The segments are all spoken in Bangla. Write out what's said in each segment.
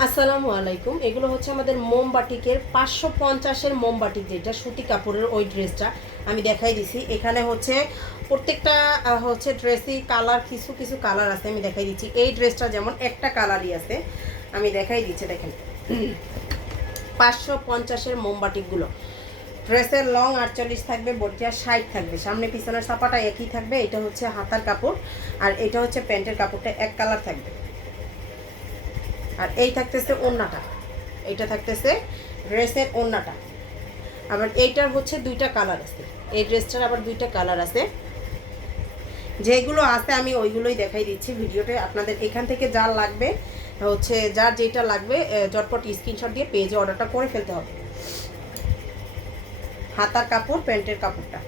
আসসালামু আলাইকুম। এগুলো হচ্ছে আমাদের মোমবাটিকের পাঁচশো পঞ্চাশের মোমবাটিক যেটা, সুতি কাপড়ের ওই ড্রেসটা। আমি দেখাই দিছি। এখানে হচ্ছে প্রত্যেকটা হচ্ছে ড্রেসই কালার, কিছু কিছু কালার আছে, আমি দেখাই দিচ্ছি। এই ড্রেসটা যেমন একটা কালারই আছে, আমি দেখাই দিচ্ছি, দেখেন। পাঁচশো পঞ্চাশের মোমবাটিকগুলো। ড্রেসের লং আটচল্লিশ থাকবে, বটিয়া ষাট থাকবে। সামনে পিছনের সাপাটা একই থাকবে, এটা হচ্ছে হাতার কাপড়। আর এটা হচ্ছে প্যান্টের কাপড়টা, এক কালার থাকবে। আর এই থাকতেছে ওড়নাটা এইটা থাকতেছে ড্রেসের ওড়নাটা আবার এইটার হচ্ছে দুইটা কালার আছে। এই ড্রেসটার আবার দুইটা কালার আছে। যেগুলো আছে আমি ওইগুলোই দেখাই দিচ্ছি ভিডিওতে। আপনাদের এখান থেকে যা লাগবে হচ্ছে যার যেটা লাগবে এ, ঝটপট স্ক্রিনশট দিয়ে পেজে অর্ডারটা করে ফেলতে হবে। হাতার কাপড় প্যান্টের কাপড়টা।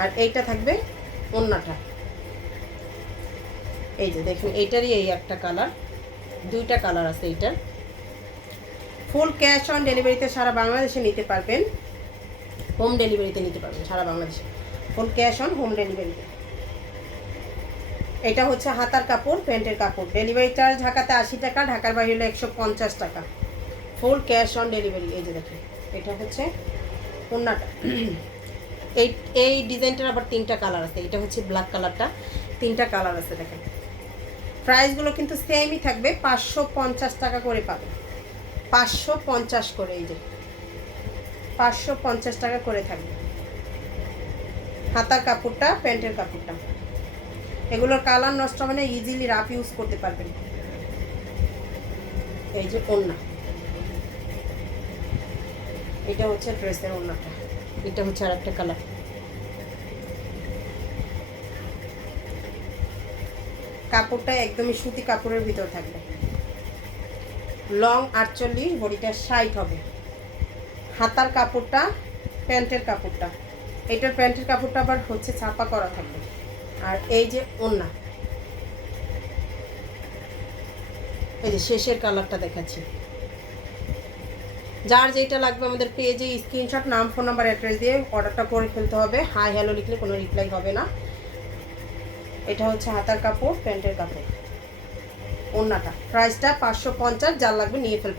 আর এইটা থাকবে ওড়নাটা এই যে দেখুন, এইটারই এই একটা কালার দুইটা কালার আছে এইটার। ফুল ক্যাশ অন ডেলিভারিতে সারা বাংলাদেশে নিতে পারবেন। হোম ডেলিভারিতে নিতে পারবেন, সারা বাংলাদেশে। ফুল ক্যাশ অন হোম ডেলিভারিতে এটা হচ্ছে হাতার কাপড়, প্যান্টের কাপড়। ডেলিভারি চার্জ ঢাকাতে আশি টাকা, ঢাকার বাইরে একশো পঞ্চাশ টাকা। ফুল ক্যাশ অন ডেলিভারি এই যে দেখুন, এটা হচ্ছে ওড়নাটা। এই এই ডিজাইনটার আবার তিনটা কালার আছে, এটা হচ্ছে ব্ল্যাক কালারটা তিনটা কালার আছে, দেখেন। প্রাইসগুলো কিন্তু সেমই থাকবে, পাঁচশো পঞ্চাশ টাকা করে পাবে। পাঁচশো পঞ্চাশ করে এই যে। পাঁচশো পঞ্চাশ টাকা করে থাকবে। হাতার কাপড়টা, প্যান্টের কাপড়টা। এগুলোর কালার নষ্ট মানে ইজিলি রাফ ইউজ করতে পারবেন। এই যে ওড়না। এটা হচ্ছে ড্রেসের ওড়নাটা। এটা হচ্ছে আর একটা কালার কাপড়টা একদমই সুতি কাপড়ের ভিতর থাকবে। লং আটচল্লিশ, বডিটা ষাট হবে। হাতার কাপড়টা, প্যান্টের কাপড়টা। এটার প্যান্টের কাপড়টা আবার হচ্ছে ছাপা করা থাকবে। আর এই যে ওড়না এই যে শেষের কালারটা দেখাচ্ছি। যার যেটা লাগবে আমাদের পেজে স্ক্রিনশট, নাম, ফোন নাম্বার, অ্যাড্রেস দিয়ে অর্ডারটা করে ফেলতে হবে। হাই হ্যালো লিখলে কোনো রিপ্লাই হবে না। এটা হচ্ছে হাতার কাপড় প্যান্টের কাপড়। ওড়নাটা। প্রাইসটা পাঁচশো পঞ্চাশ যার লাগবে নিয়ে ফেলবে।